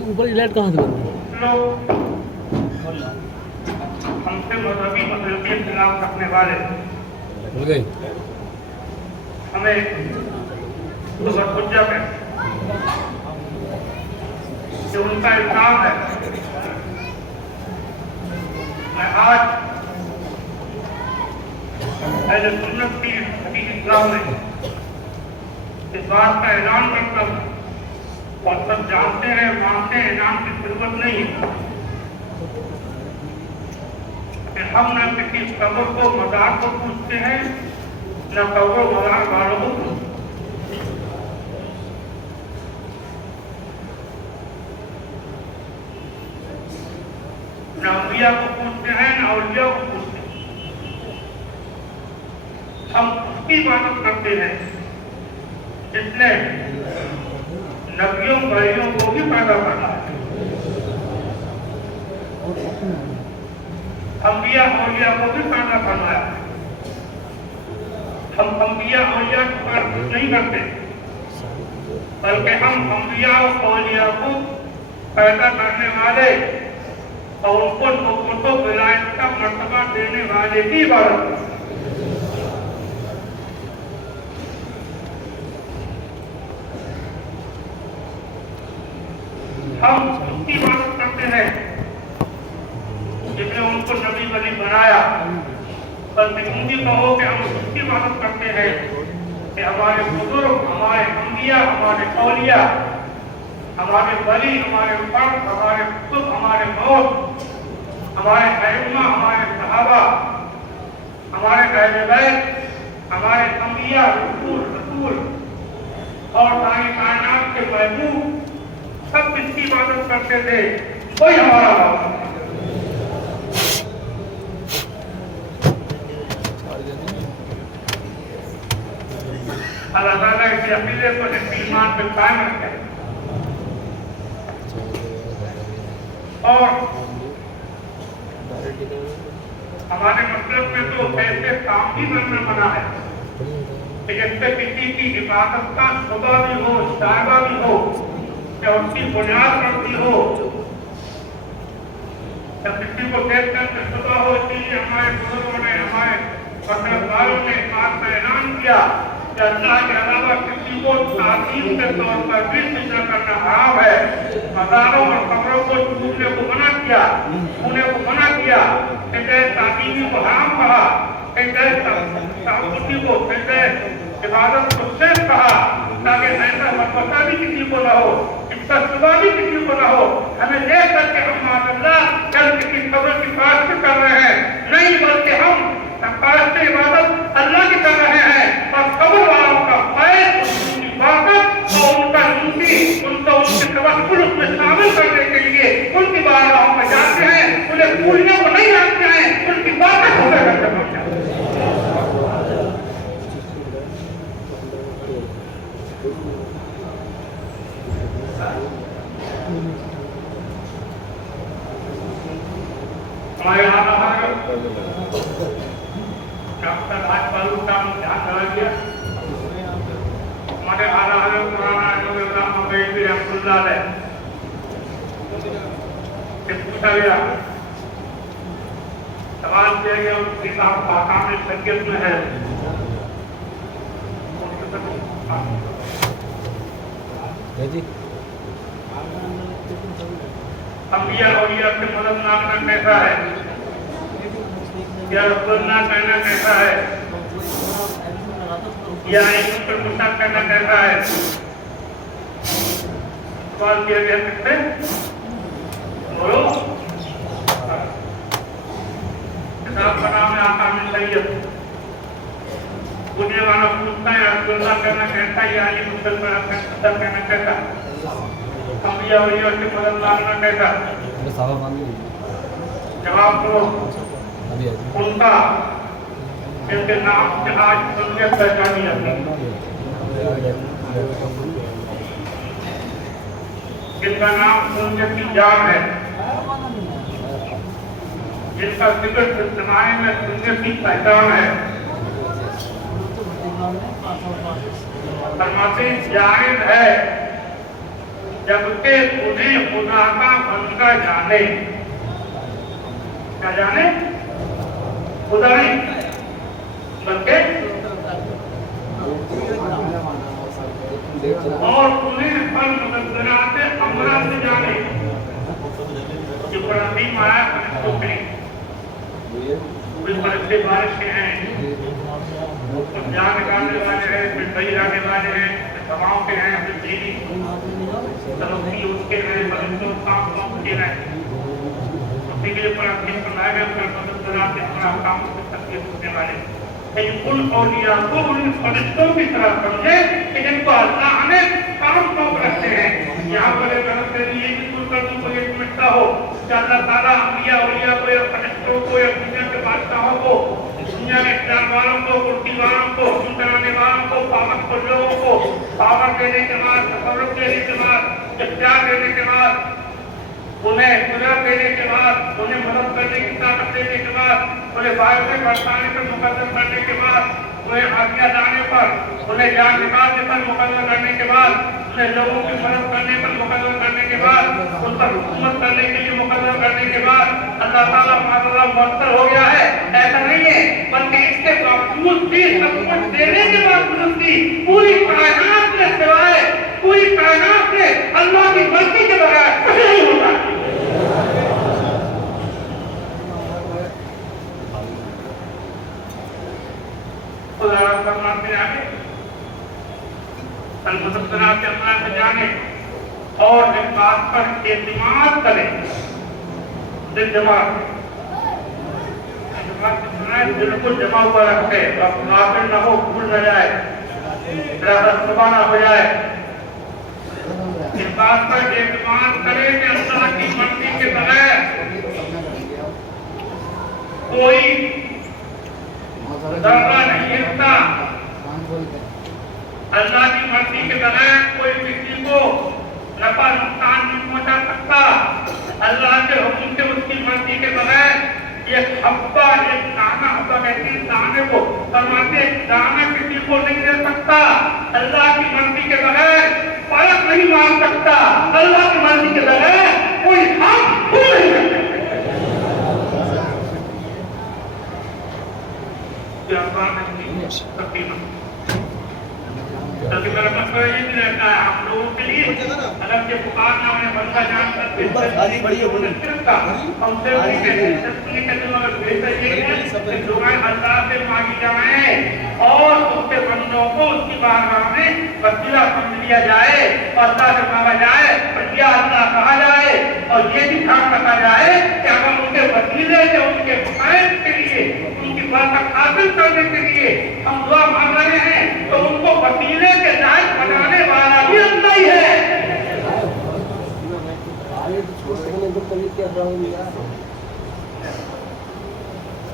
اوپر لائٹ کہاں سے بنتی ہم سے مذہبی کے خلاف رکھنے والے ہمیں حجت ہے کہ ان کا الزام ہے. میں آج اہل سنت کی حدیث اسلام میں اس بات کا اعلان کرتا ہوں اور سب جانتے ہیں مانتے ہیں اعلان کی ضرورت نہیں ہے کہ ہم نہ کسی قبر کو مزار کو پوچھتے ہیں نہ قبر و مزار والوں کو پوچھتے ہیں. نہ انبیاء کو پوچھتے ہیں نہ اولیاء کو پوچھتے ہیں. ہم اس کی عبادت کرتے ہیں جس نے نبیوں بھائیوں کو بھی پیدا کرنا ہے. انبیاء اولیاء کو بھی پیدا کرنا ہے. ہم انبیاء اولیاء کو نہیں کرتے بلکہ ہم انبیاء اولیاء کو پیدا کرنے والے اور ان کو نبوت و ولایت کا مرتبہ دینے والے کی عبادت کرتے ہیں. ہم اس کی عبادت کرتے ہیں جس نے ان کو نبی ولی بنایا بلکہ ان کی کہو کہ ہم اس کی عبادت کرتے ہیں کہ ہمارے بزرگ ہمارے انبیاء ہمارے اولیاء ہمارے ولی ہمارے فرد ہمارے قطب ہمارے موت ہمارے ائمہ ہمارے صحابہ ہمارے اہل بیت ہمارے انبیاء رسول اور ساری کائنات کے محبوب سب اس کی عبادت کرتے تھے. کوئی ہمارا بابا اللہ تعالیٰ اس عقیدے کو اس ایمان پہ قائم رکھے اور ہمارے مطلب میں تو ایسے کام بھی کرنا منع ہے کہ جس سے کسی کی عبادت کا شبہ بھی ہو شائبہ بھی ہو یا اس کی بنیاد رکھتی ہو جب کسی کو دیکھ کر پچھتا ہو، اسی لیے ہمارے بزرگوں نے، ہمارے بزرگواروں نے اس بات کا اعلان کیا کہ اللہ کے علاوہ کسی کو تعظیم کے طور پر بھی سجدہ کرنا حرام ہے۔ مزاروں اور قبروں کو چھونے کو منع کیا، چھونے کو منع کیا، سجدہ تعظیمی کو حرام کہا، سجدہ تعبدی کو، سجدہ عبادت کو صرف کہا، تاکہ ایسا وسوسہ بھی کسی کو نہ ہو، اس کا شبہ بھی کسی کو نہ ہو۔ ہمیں دیکھ کر کے ہم اللہ کل کسی قبر کی بات کر رہے ہیں، نہیں بلکہ ہم پرست عبادت اللہ کی کر رہے ہیں، اور قبر والوں کا فیض، ان کی برکت اور ان کا ان کے توکل اس میں شامل کرنے کے لیے ان کی بارگاہوں میں جاتے ہیں، انہیں پوریوں کو نہیں جانتے ہیں، ان کی برکت ہو کر کے پہنچاتے ہیں۔ ہمارے یہاں ڈاکٹر راج بالو کا دھیان کرا دیا، ہمارے رحمۃ اللہ علیہ سے پوچھا گیا، سوال کیا گیا ان کی صاحب پاکان شریعت میں ہے، انبیاء اولیاء سے مدد مانگنا کیسا ہے، یا رب اللہ کہنا کیسا ہے، یا علم پر مشتاق کرنا کیسا ہے؟ سوال کیا گیا کس سے؟ بولو۔ کتاب کا نام ہے احکام شریعت۔ پوچھنے والا پوچھتا ہے رب اللہ کہنا کیسا ہے، یا علم پر مشتاق کرنا کیسا ہے؟ انبیاء اولیاء سے مدد مانگنا کیسا؟ جواب دو ان کا، جن کے نام سے آج سنت پہچانی جاتی ہے، جن کا نام سنت کی جان ہے، جن کا ذکر اجتماعی میں سنت کی پہچان ہے، فرماتے جائز ہے جبکہ انہیں خدا کا بندہ جانے، کیا جانے؟ خدا نہیں بلکہ، اور انہیں ہر مقدرات امرہ سے جانے، جو ابراہیم آیا فرشتوں کے، کوئی فرشتے بارش کے ہیں، کچھ جان نکالنے والے ہیں، کچھ بھائی جانے والے ہیں، کچھ ہواؤں کے ہیں، کچھ بجلی ترقی اس کے ہیں، فرشتوں کام کے ہیں، اسی کے اوپر اپنے فرمائے گئے پر مقدرات امرہ کام سے تکلیف ہونے والے، لیکن ان اولیاء کو ان فرشتوں کی طرح سمجھے کہ جن کو اللہ نے کام سونپ رکھتے ہیں۔ یہاں پر ایک غلط فہمی یہ بھی دور کر دوں کو یہ سمجھتا ہو کہ اللہ تعالیٰ انبیاء اولیاء کو یا فرشتوں کو یا دنیا کے بادشاہوں کو، دنیا کے اختیار والوں کو، کرسی والوں کو، حکم کرانے والوں کو، پاور کو لوگوں کو پاور دینے کے بعد، تصرف دینے کے بعد، اختیار دینے کے بعد، انہیں قدرت دینے کے بعد، انہیں مدد کرنے کی طاقت دینے کے بعد، انہیں باہر سے برسانے پر مقدر کرنے کے بعد، انہیں آگیا لانے پر، انہیں جان نکالنے پر مقدر کرنے کے بعد، انہیں لوگوں کی مدد کرنے پر مقدر کرنے کے بعد، ان پر حکومت کرنے کے لیے مقدر کرنے کے بعد اللہ تعالیٰ معذرت مؤثر ہو گیا ہے، ایسا نہیں ہے، بلکہ اس کے باوجود بھی سب کچھ دینے کے باوجود بھی پوری کائنات میں سوائے، پوری کائنات میں اللہ کی مرضی کے بغیر کچھ نہیں ہوتا۔ خدا رب فرماتے ہیں آگے المدبرات امرا سے جانے اور اس بات پر اعتماد کریں، دل جمع دل کو جمع ہوا رکھے، غافل نہ ہو، بھول نہ جائے، ارادہ صبح نہ ہو جائے، اس بات پر اعتماد کرے کہ اللہ کی مرضی کے بغیر کوئی ذرہ نہیں ہلتا، اللہ کی مرضی کے بغیر کوئی کسی کو نفع نقصان نہیں پہنچا سکتا، اللہ کے حکم سے اس کی مرضی کے بغیر ایک حبہ، ایک دانہ، حبہ کہتے ہیں دانے کو، فرماتے ایک دانہ کسی کو نہیں دے سکتا، اللہ کی مرضی کے بغیر فرق نہیں مان سکتا، اللہ کی مرضی کے بغیر کوئی حق نہیں کر سکتا۔ खाली बड़ी है बोली हमसे दुआएं अल्लाह से मांगी जाए और उसके बंदों को उसकी बारगाह में वसीला समझ लिया जाए और अल्लाह से मांगा जाए और या अल्लाह कहा जाए और ये भी ध्यान रखा जाए कि अगर उनके वसीले से उनके फैज के लिए उनकी बरकत हासिल करने के लिए हम दुआ मांग रहे हैं तो उनको वसीले के लायक बनाने वाला भी अल्लाह ही है।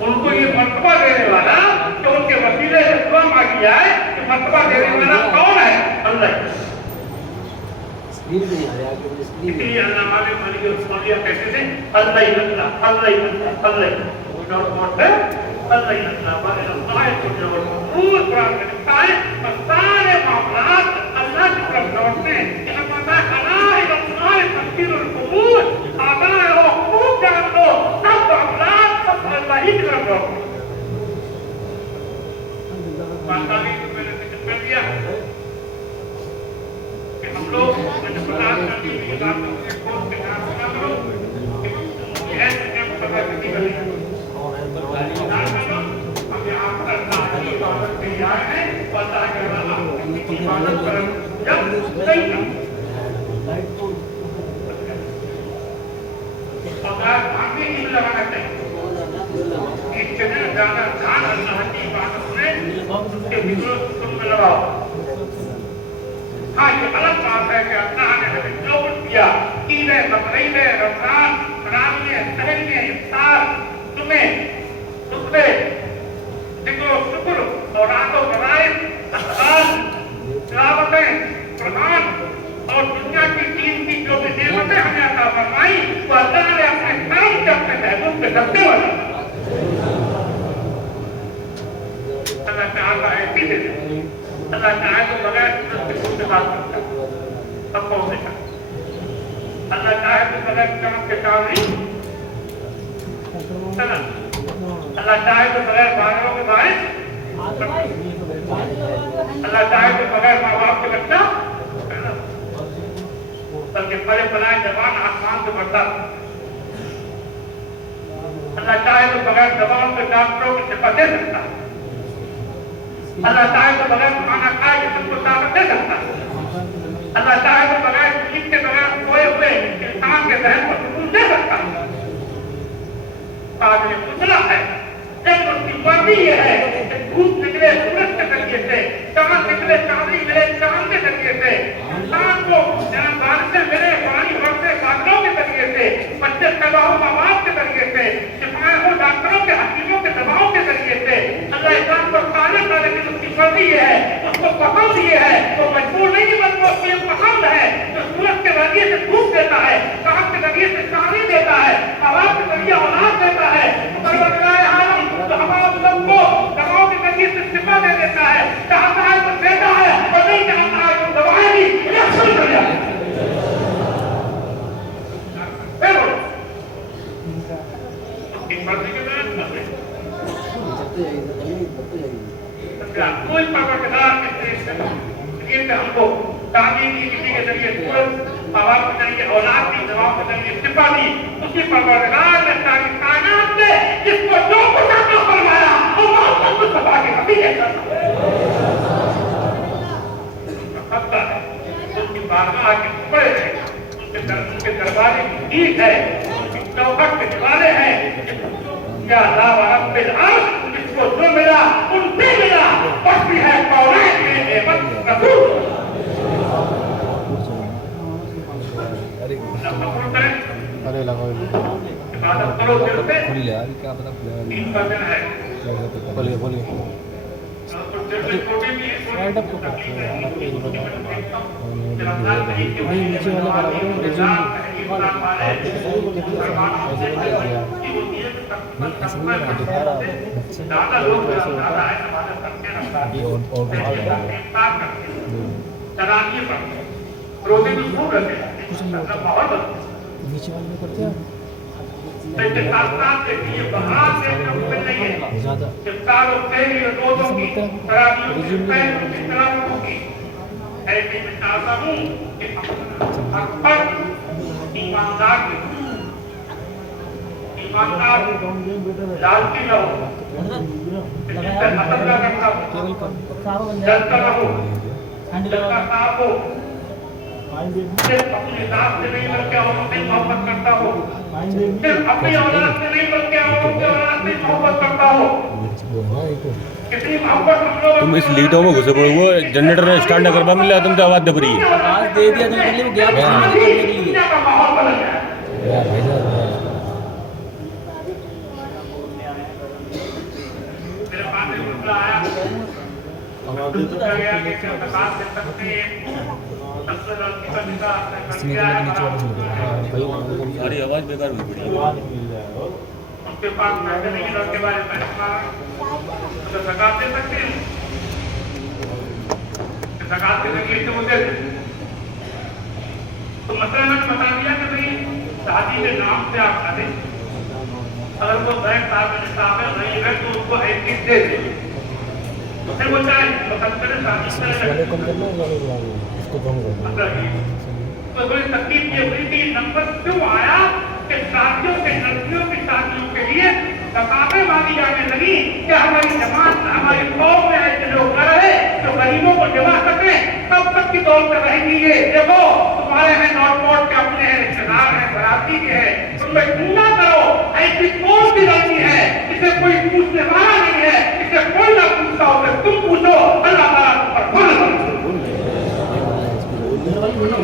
उनको ये मर्तबा देने वाला तो उनके वसीले से दुआ मांगी जाए कि मर्तबा देने वाला कौन है? अल्लाह। इसलिए अल्लाह वाले मलिक उस्मानिया कहते थे अल्लाह ही अल्लाह अल्लाह ही अल्लाह अल्लाह ही और कौन है? अल्लाह ही अल्लाह वाले अल्लाह को जो पूरा कुरान में लिखा है और सारे मामलात अल्लाह की तरफ लौटते हैं कि हमारा हलाल अल्लाह तस्वीरुल कुबूर आबाए हो खूब जान लो सब मामलात सब अल्लाह ही की तरफ लौटते हैं। माता ने तो मैंने जिक्र कर दिया कि हम लोग मैंने बता करके ये बातों के खोज के नाम सुना करो कि है दुनिया को पता करनी है हमें आपका तारीफ इबादत के यार है पता करना इबादत कर जब सही अगर आगे ही लगाना चाहिए एक जगह ज्यादा ध्यान अल्लाह की इबादत में उसके विरोध तुम लगाओ। हाँ ये अलग बात है कि अल्लाह ने हमें जो कुछ दिया ईद बकरीद रमजान रामियां सहरियां इफ्तार तुम्हें उसमें जिक्र शुक्र और रातों गवाइब अज़कार तिलावतें कुरान और दुनिया की दीन की जो भी नेमतें हमें अता फरमाई वो अल्लाह ने अपने काम से अपने महबूब के दस्ते वाला अल्लाह चाहता है ऐसी दे अल्लाह चाहे तो बगैर सूरत के खुद से बात करता है सब कौन से अल्लाह चाहे तो बगैर चांद के चांद चला अल्लाह चाहे तो बगैर बारियों के बारिश अल्लाह चाहे तो बगैर माँ बाप के बच्चा बल्कि बड़े बनाए जवान आसमान से बढ़ता अल्लाह चाहे तो बगैर दवाओं के डॉक्टरों की शिफा दे सकता अल्लाह चाहे तो बगैर खाना खाए जिसम को ताकत दे सकता अल्लाह चाहे तो बगैर नींद के बगैर सोए हुए इंसान के जहन को सुकून दे सकता काबिल मुतला है जब उसकी मर्जी ये है कि धूप निकले सूरज के जरिए से चांद निकले चांदी मिले चांद के जरिए से इंसान को बारिशें मिले पानी बरसे बादलों के जरिए से बच्चे पैदा हो माँ बाप के जरिए से शिफाएं हो डॉक्टरों के हकीमों के दवाओं के जरिए से अल्लाह इंसान को खाने का लेकिन उसकी मर्जी ये है उसको पसंद ये है वो मजबूर नहीं बल्कि उसको ये पसंद है जो सूरज के जरिए से धूप देता है चांद के जरिए से चांदी देता है माँ बाप के जरिए औलाद देता है तो हमारा सबको दवाओं के जरिए से शिफा दे देता है चाहता है तो देता है और नहीं चाहता है तो दवाएं भी रिएक्शन कर जाए उसकी मर्जी के तहत कोई परवरदिगार के जरिए से हमको तालीम की किसी के जरिए सूरज माँ बाप के जरिए औलाद की दवाओं के जरिए शिफा दी उसी परवरदिगार ने सारी कायनात में जिसको जो कुछ अता फरमाया वो सब कुछ सभा के कभी नहीं करता है उनकी बारगाह के बड़े हैं उनके दरबारे की ठीक है उनकी चौखट के दीवाने हैं या अल्लाह रब्बिल अर्श जिसको जो मिला उनसे मिला बस भी है कौरैत में नेमत रसूल अरे लगाओ इबादत करो दिल से खोल लिया क्या पता तीन का दिन है बोलिए बोलिए स्टार्ट अप को नीचे वाला ज्यादा लोग ज्यादा है इबादत करते हैं रोजे भी खूब रहते हैं बहुत नीचे वाले में करते हैं साथ देखिए बाहर से मुश्किल नहीं है ज्यादा इफ्तार और सहरी और रोजों की तरावियों की पैरों की तरावियों की ऐसे मैं चाहता हूँ कि हर फर्द ईमानदार लालची न हो, जिससे हसद न करता हो, जलता न हो, जलता साफ हो, सिर्फ अपनी जात से नहीं बल्कि औरों से मोहब्बत करता हो, सिर्फ अपनी औलाद से नहीं बल्कि औरों की औलाद से मोहब्बत करता हो। कितनी मोहब्बत हम लोग तुम इस लीटों में घुसे पड़े हुए, जनरेटर स्टार्ट न करवा मिल रहा, तुम तो आवाज दब रही है। आवाज दे दिया तो मतलब गैप करने के लिए दुनिया का माहौल बदल जाए। यार भाई साहब मेरे पास एक मुद्दा आया, पूछा गया कि क्या सरकार दे सकती है, सबसे लड़की का निकाह इसमें क्या है, नीचे वाला सारी आवाज बेकार हुई पड़ी है। उसके पास पैसे नहीं लड़के बारे में तो सरकार दे सकती है, सरकार के जरिए से मुझे तो मसला मैंने बता दिया कि भाई शादी के नाम से आप शादी अगर वो बैंक साहब नहीं है तो उसको एक चीज दे दे, उससे वो चाहे तो करे शादी वाले कम करना वाले इसको कम करना तो बड़ी तकलीफ ये हुई कि नंबर क्यों आया कि शादियों के लड़कियों की शादियों के लिए किताबें मांगी जाने लगी कि हमारी जमात हमारी कौम में ऐसे लोग न रहे जो गरीबों को जमा सके, तब तक की दौर पर रहेंगी। ये देखो तुम्हारे हैं नॉट नॉट के अपने हैं, रिश्तेदार हैं, बराती के हैं, तुम ना करो। ऐसी कौन सी लड़की है इसे कोई पूछने वाला नहीं है, इसे कोई ना पूछता हो, तुम पूछो, अल्लाह ताला तुम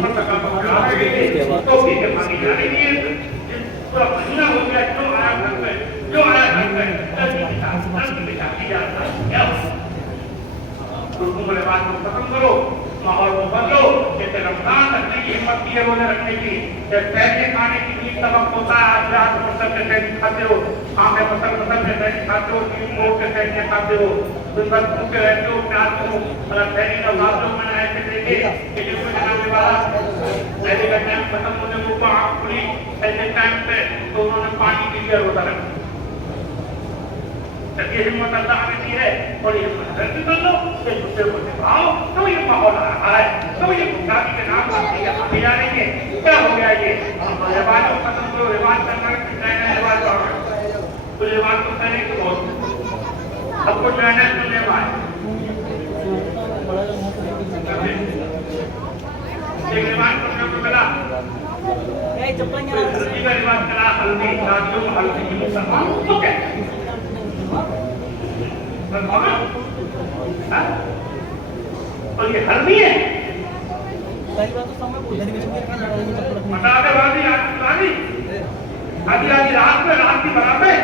पर तो भी मांगी जा रही है। पूरा महीना हो गया क्यों आया घर में, क्यों आया घर में, तुम रिवाज को खत्म करो, माहौल को बदलो। जैसे रमजान रखने की हिम्मत की है रोजे रखने की, पैसे खाने की भी सबक होता है। आज रात मसल के पैसे खाते हो, आंखें मसल के पैसे खाते हो, नींद मोड़ के पैसे खाते हो, दिन भर भूखे रहते हो, प्यासे हो। अगर पहली नवाजों में ऐसे देखे कि जिसमें जनाने वाला पहले का टाइम खत्म होने को आँख खुली ऐसे टाइम पे तो उन्होंने पानी की लिया रोता रखा। ये हिम्मत अल्लाह ने दी है और ये मदद कर लो, एक दूसरे को दिखाओ तो ये माहौल आ रहा है, तो ये शादी के नाम पर जा रही है। क्या हो गया ये रिवाज को खत्म करो, रिवाज करना नया रिवाज तो रिवाज तो करने की बहुत सबको नया सुनने वाले एक रिवाज सुनने को मिला, हल्दी का रिवाज चला, हल्दी शादियों में हल्दी की मुसलमान तो क्या और ये हल्दी है मटाखेबाजी आतिशबाजी आधी आधी रात में रात की बराबर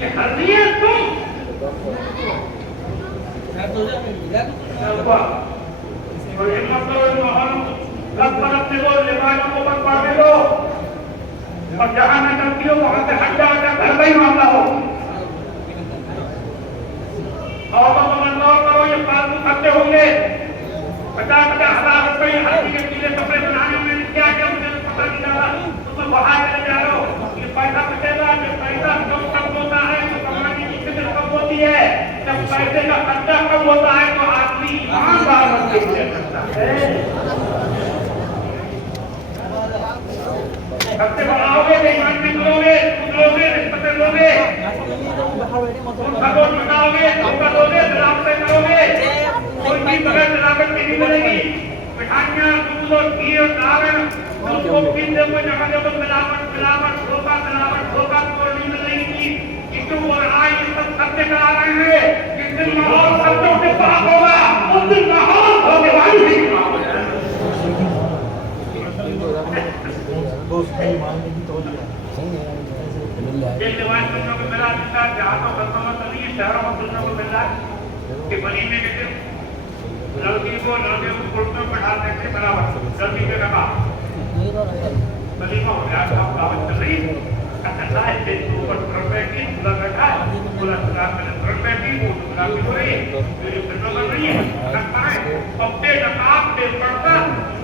ये हल्दी है तुम और हिम्मत करो माहौल सब तरफ से वो लिबासों को बर्बाद दो और जहां न करती हो वहां से हट जाओ, घर का ही मामला हो। और करो ये फालतू खर्चे होंगे 50-50 हजार रुपए हल्दी के पीले कपड़े बनाने में क्या क्या मुझे पता नहीं चला, उसमें बाहर चले जा रहे हो। ये पैसा बचेगा, जब पैसा कम होता है तो कमाने की फिक्र कम होती है, जब पैसे का खर्चा कम होता है तो आदमी ईमानदार बन के चल सकता है। सबसे बढ़ाओगे ईमान में करोगे, लोगे रिश्वत लोगे, खबों मचाओगे, धोखा दोगे, सलामतें करोगे, कोई भी बगैर सलामत की नहीं मिलेगी। मिठाइयाँ, दूध और घी और दाल तुमको पीते हुए जगह जगह मिलावट धोखा तो नहीं मिलेगी। किटू और आई सब खर्चे करा रहे हैं। जिस दिन माहौल खर्चों से पाक होगा उस दिन माहौल धोखेबाजी से पाक हो जाएगा। एक रिवाज सुनने को मिला जिसका जहाँ तो कस्टमर नहीं है, शहरों में सुनने को मिल रहा है कि वलीमे के दिन लड़के को कुर्सियों पर डाल देते बराबर लड़की के कहा वलीमा हो गया, दावत चल रही कहता है कि ऊपर फ्रंट बैठी दूल्हा बैठा है, दूल्हा फ्रंट बैठी वो दूल्हा भी हो रही है, मेरी फिल्म बन रही है, कहता है पप्पे नकाब पे पड़ता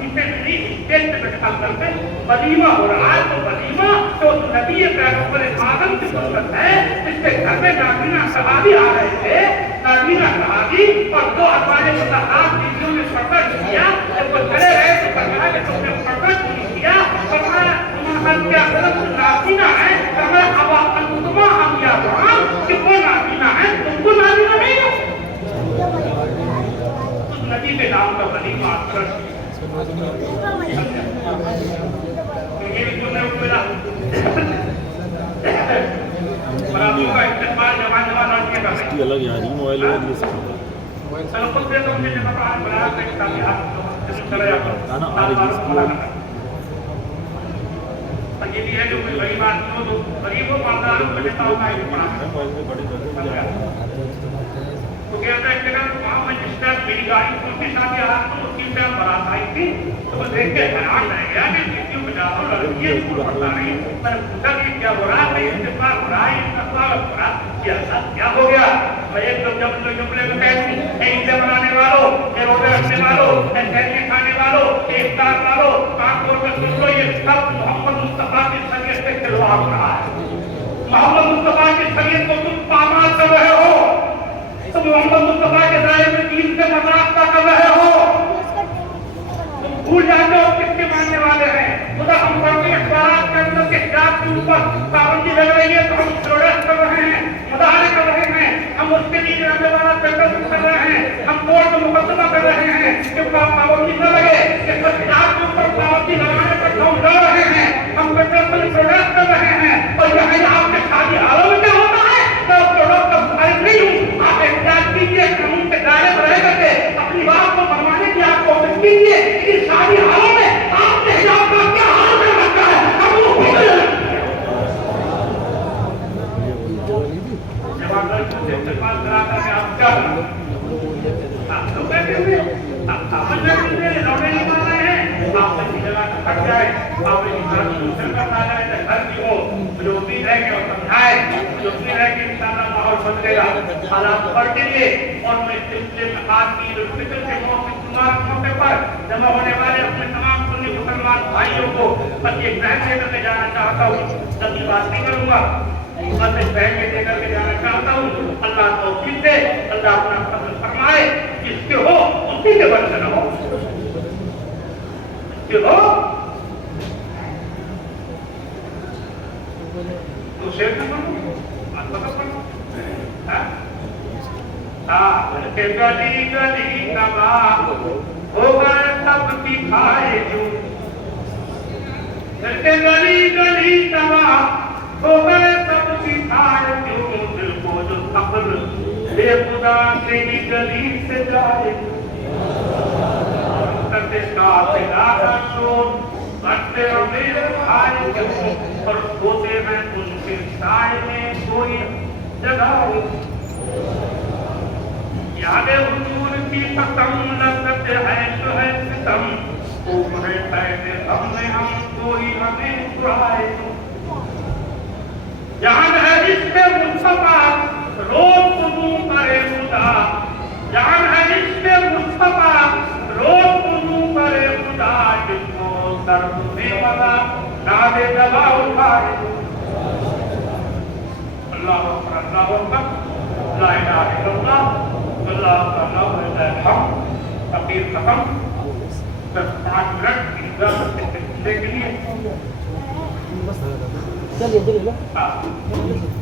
इसे नहीं स्टेज पे बैठा करते वलीमा हो रहा है। तो वलीमा तो नबी पैगंबर आदम की सुन्नत है, इसके घर में नागिना सहाबी आ रहे थे, नाबीना कहा दी और दो हमारे मुताहाब बीवियों ने प्रकट किया जब वो खड़े रहे तो कहा कि तुमने प्रकट नहीं किया फरमाया तुम्हारा क्या गलत नाबीना है फरमाया अब अंतुमा हम या वहां कि वो नाबीना है तुमको नाबीना नहीं है उस नबी के नाम का बनी माफ कर ये भी तुमने बोला बराबर का इस्तेमाल जवान लड़के का है अलग यार ये मोबाइल वाला ये सब चलो खुद से तुमने जब आप बना के ताकि आप चले जाओ गाना आ रही है और ये भी है जो कोई गरीब आदमी हो तो गरीबों मालदारों को नेताओं का ही पड़ा मोबाइल में बड़ी जगह तो कहता है कि वहाँ मैं जिस टाइम मेरी गाड़ी उसके साथ ही हाथ में उसकी टाइम बारात आई थी तो मैं देख के हैरान रह गया कि वीडियो में जा रहा हूँ लड़की स्कूल पढ़ता रही मैंने पूछा कि क्या हो रहा है इस्तेमाल हो रहा है इस्तेमाल हो रहा है क्या हो गया मैं एक तो जब जुमले में कहती ईदे बनाने वालों रोटे रखने वालों सैंडविच खाने वालों इफ्तार वालों कानपुर में सुन लो ये सब मोहम्मद मुस्तफा की शरीयत से खिलवाड़ हो रहा है मोहम्मद मुस्तफा की शरीयत को तुम पामाल कर रहे हो तुम मोहम्मद मुस्तफा के दायरे में दीन से मजाक कर रहे हो तुम भूल जाते हो किसके मानने वाले हैं खुदा हम पढ़ते हैं अखबार के अंदर के हिजाब के ऊपर पाबंदी लग रही है तो हम प्रोटेस्ट कर रहे हैं मुदाहरे कर रहे हैं हम उसके लिए रहने वाला प्रदर्शन कर रहे हैं हम कोर्ट में मुकदमा कर रहे हैं कि पाबंदी न लगे इस हिजाब के ऊपर पाबंदी लगाने पर हम लड़ रहे हैं हम प्रदर्शन प्रोटेस्ट कर रहे हैं और यहाँ आपके शादी हालों में क्या होता है तो प्रोडक्ट का फाइल नहीं हूँ आप एहतियात कीजिए कानून के दायरे में रह करके अपनी बात को मनवाने की आप कोशिश कीजिए लेकिन शादी हालों में आपने हिजाब का क्या हाल कर रखा है हम वो इस्तेमाल करा करके आप क्या आप तो कहते हैं आप समझ रहे हैं लौटे नहीं मान रहे हैं आप अपनी जगह हट जाए आप दूसरे पर आ जाए तो घर की हो जो उम्मीद है कि वो समझाए जो उम्मीद है कि इंशाल्लाह माहौल बदलेगा हालात पलटेंगे और मैं इस सिलसिले में आज की ईद उल फितर के मौके पर जमा होने वाले अपने तमाम सुन्नी मुसलमान भाइयों को बस एक बहन देकर के जाना चाहता हूँ जल्दी बात नहीं करूँगा बस एक बहन के देकर के जाना चाहता हूँ अल्लाह तौफीक दे अल्लाह अपना फजल फरमाए जिसके हो उसी के बंधन हो जिसके हो तो शेर न बनो आत्मकथ बनो गली गली तबाह हो गए सब दिखाए जो गली गली तबाह हो गए सब दिखाए जो दिल को जो सफल बेखुदा तेरी गली से जाए करते काफिला का शोर करते रहे खाए जो और सोते हैं उनके साए में कोई जगह याद हुजूर की कसम लज़्ज़त है तो है सितम उम्र पैसे हमने हम कोई हमें छुड़ाए जान है इसके मुस्तफा रोज तुम करे खुदा जान है इसके मुस्तफा रोज तुम करे खुदा जिसको दर्द में वाला नादे दबा उठाए अल्लाह अकबर ला इलाहा इल्लल्लाह अल्लाह अल्लाह हम तकबीर खत्म बस 5 मिनट इजाजत के लिए चलिए